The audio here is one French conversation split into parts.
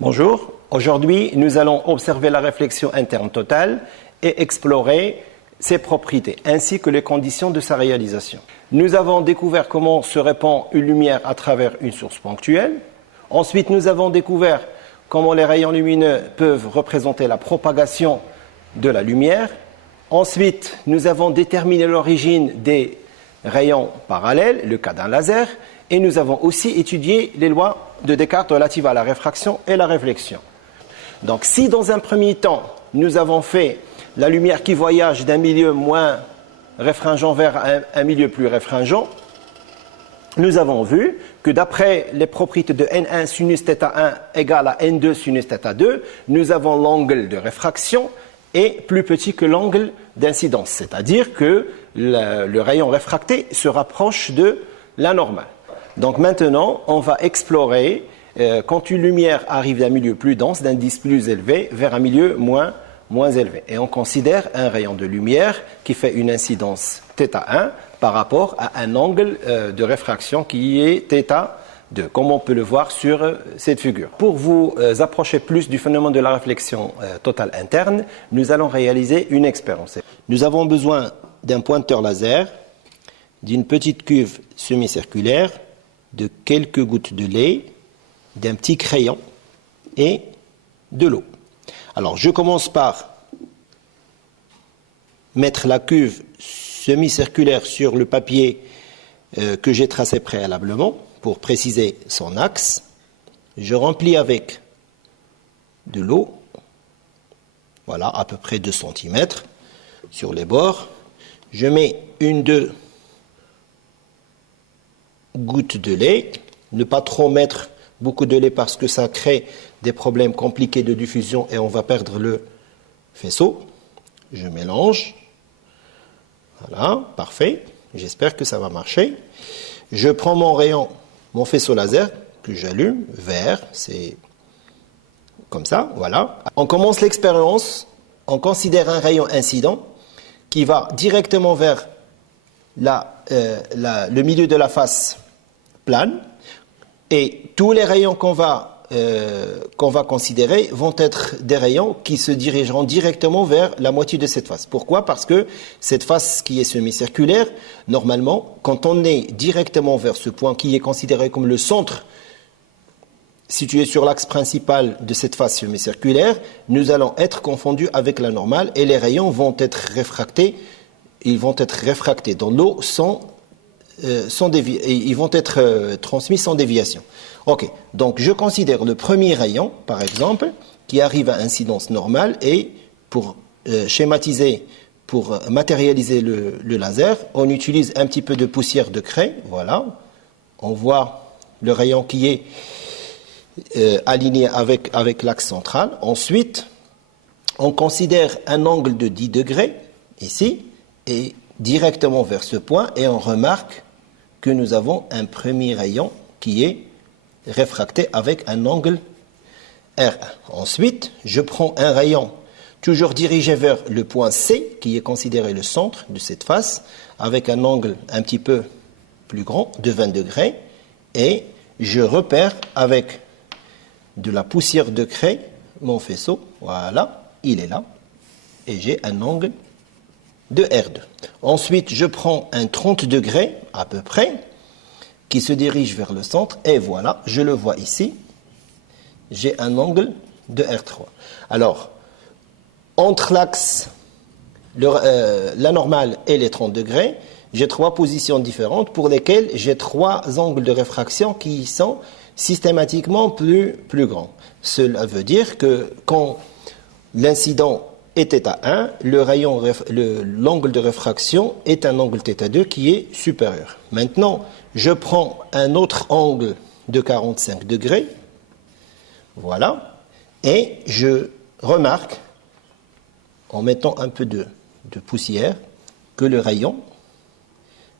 Bonjour, aujourd'hui nous allons observer la réflexion interne totale et explorer ses propriétés ainsi que les conditions de sa réalisation. Nous avons découvert comment se répand une lumière à travers une source ponctuelle. Ensuite, nous avons découvert comment les rayons lumineux peuvent représenter la propagation de la lumière. Ensuite, nous avons déterminé l'origine des rayons parallèles, le cas d'un laser, et nous avons aussi étudié les lois de Descartes relatives à la réfraction et la réflexion. Donc, si dans un premier temps, nous avons fait la lumière qui voyage d'un milieu moins réfringent vers un milieu plus réfringent, nous avons vu que d'après les propriétés de N1 sinus θ1 égale à N2 sinus θ2, nous avons l'angle de réfraction est plus petit que l'angle d'incidence, c'est-à-dire que le rayon réfracté se rapproche de la normale. Donc maintenant, on va explorer quand une lumière arrive d'un milieu plus dense, d'indice plus élevé, vers un milieu moins élevé. Et on considère un rayon de lumière qui fait une incidence θ1 par rapport à un angle de réfraction qui est θ2, comme on peut le voir sur cette figure. Pour vous approcher plus du phénomène de la réflexion totale interne, nous allons réaliser une expérience. Nous avons besoin d'un pointeur laser, d'une petite cuve semi-circulaire, de quelques gouttes de lait, d'un petit crayon et de l'eau. Alors, je commence par mettre la cuve semi-circulaire sur le papier que j'ai tracé préalablement pour préciser son axe. Je remplis avec de l'eau, voilà, à peu près 2 cm sur les bords. Je mets 1-2 gouttes de lait, ne pas trop mettre beaucoup de lait parce que ça crée des problèmes compliqués de diffusion et on va perdre le faisceau. Je mélange. Voilà, parfait. J'espère que ça va marcher. Je prends mon rayon, mon faisceau laser que j'allume, vert, c'est comme ça, voilà. On commence l'expérience, on considère un rayon incident qui va directement vers le milieu de la face plane, et tous les rayons qu'on va considérer vont être des rayons qui se dirigeront directement vers la moitié de cette face. Pourquoi? Parce que cette face qui est semi-circulaire, normalement, quand on est directement vers ce point qui est considéré comme le centre situé sur l'axe principal de cette face semi-circulaire, nous allons être confondus avec la normale et les rayons vont être réfractés. Ils vont être réfractés dans l'eau ils vont être transmis sans déviation. Ok, donc je considère le premier rayon, par exemple, qui arrive à incidence normale et pour schématiser, pour matérialiser le laser, on utilise un petit peu de poussière de craie, voilà. On voit le rayon qui est aligné avec l'axe central. Ensuite, on considère un angle de 10 degrés, ici, et directement vers ce point, et on remarque que nous avons un premier rayon qui est réfracté avec un angle R1. Ensuite, je prends un rayon toujours dirigé vers le point C, qui est considéré le centre de cette face, avec un angle un petit peu plus grand, de 20 degrés, et je repère avec de la poussière de craie mon faisceau, voilà, il est là, et j'ai un angle de R2. Ensuite, je prends un 30 degrés, à peu près, qui se dirige vers le centre, et voilà, je le vois ici, j'ai un angle de R3. Alors, entre l'axe, la normale et les 30 degrés, j'ai 3 positions différentes pour lesquelles j'ai 3 angles de réfraction qui sont systématiquement plus grands. Cela veut dire que quand l'incident est θ1, l'angle de réfraction est un angle θ2 qui est supérieur. Maintenant, je prends un autre angle de 45 degrés, voilà, et je remarque, en mettant un peu de poussière, que le rayon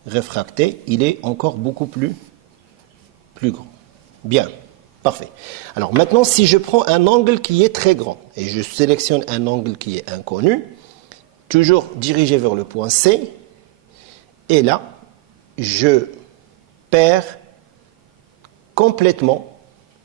réfracté, il est encore beaucoup plus grand. Bien. Parfait. Alors maintenant, si je prends un angle qui est très grand, et je sélectionne un angle qui est inconnu, toujours dirigé vers le point C, et là, je perds complètement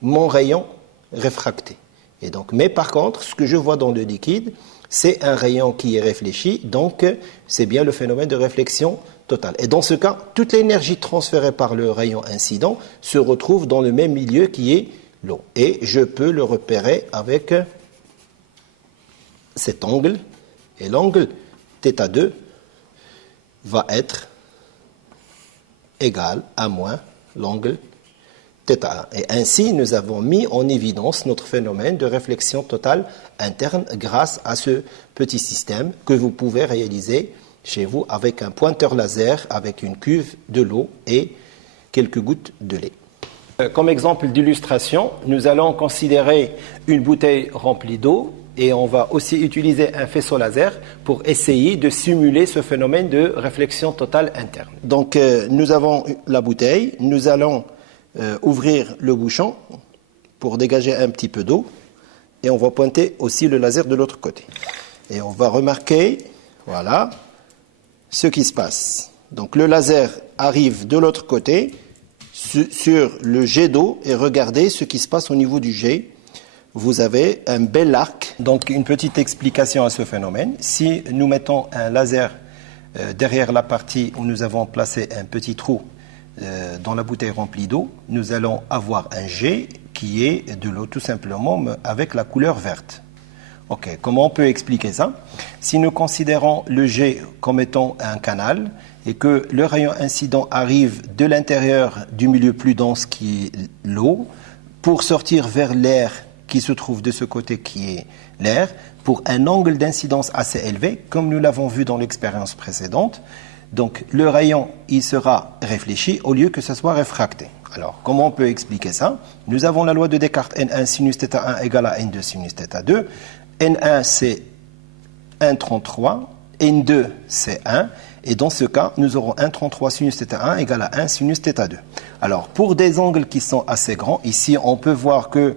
mon rayon réfracté. Et donc, mais par contre, ce que je vois dans le liquide, c'est un rayon qui est réfléchi, donc c'est bien le phénomène de réflexion totale. Et dans ce cas, toute l'énergie transférée par le rayon incident se retrouve dans le même milieu qui est l'eau. Et je peux le repérer avec cet angle, et l'angle θ2 va être égal à moins l'angle θ1. Et ainsi, nous avons mis en évidence notre phénomène de réflexion totale interne grâce à ce petit système que vous pouvez réaliser chez vous avec un pointeur laser, avec une cuve de l'eau et quelques gouttes de lait. Comme exemple d'illustration, nous allons considérer une bouteille remplie d'eau et on va aussi utiliser un faisceau laser pour essayer de simuler ce phénomène de réflexion totale interne. Donc, nous avons la bouteille, nous allons ouvrir le bouchon pour dégager un petit peu d'eau et on va pointer aussi le laser de l'autre côté. Et on va remarquer, voilà, ce qui se passe. Donc, le laser arrive de l'autre côté sur le jet d'eau et regardez ce qui se passe au niveau du jet. Vous avez un bel arc. Donc, une petite explication à ce phénomène. Si nous mettons un laser derrière la partie où nous avons placé un petit trou dans la bouteille remplie d'eau, nous allons avoir un jet qui est de l'eau tout simplement avec la couleur verte. Ok, comment on peut expliquer ça? Si nous considérons le jet comme étant un canal et que le rayon incident arrive de l'intérieur du milieu plus dense qui est l'eau, pour sortir vers l'air qui se trouve de ce côté qui est l'air, pour un angle d'incidence assez élevé, comme nous l'avons vu dans l'expérience précédente, donc le rayon il sera réfléchi au lieu que ce soit réfracté. Alors, comment on peut expliquer ça? Nous avons la loi de Descartes, N1 sinus θ1 égale à N2 sinus θ2. N1 c'est 1,33, N2 c'est 1, et dans ce cas, nous aurons 1,33 sinus θ1 égale à 1 sinus θ2. Alors, pour des angles qui sont assez grands, ici on peut voir que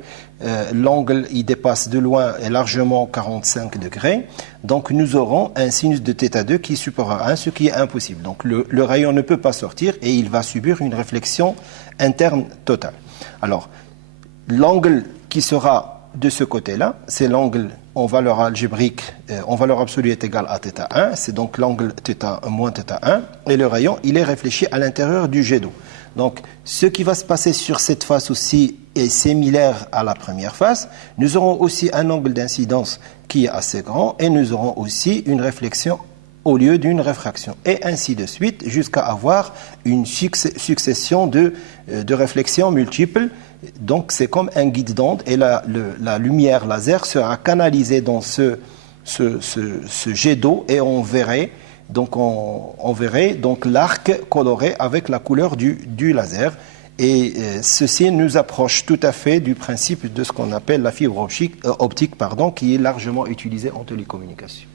l'angle il dépasse de loin et largement 45 degrés, donc nous aurons un sinus de θ2 qui est supérieur à 1, ce qui est impossible. Donc le rayon ne peut pas sortir et il va subir une réflexion interne totale. Alors, l'angle qui sera de ce côté-là, c'est l'angle en valeur algébrique, en valeur absolue est égal à θ1, c'est donc l'angle θ moins θ1, et le rayon, il est réfléchi à l'intérieur du jet d'eau. Donc, ce qui va se passer sur cette face aussi est similaire à la première face. Nous aurons aussi un angle d'incidence qui est assez grand, et nous aurons aussi une réflexion au lieu d'une réfraction, et ainsi de suite, jusqu'à avoir une succession de réflexions multiples. Donc, c'est comme un guide d'onde, et la lumière laser sera canalisée dans ce jet d'eau, et on verrait donc l'arc coloré avec la couleur du laser. Et ceci nous approche tout à fait du principe de ce qu'on appelle la fibre optique, qui est largement utilisée en télécommunication.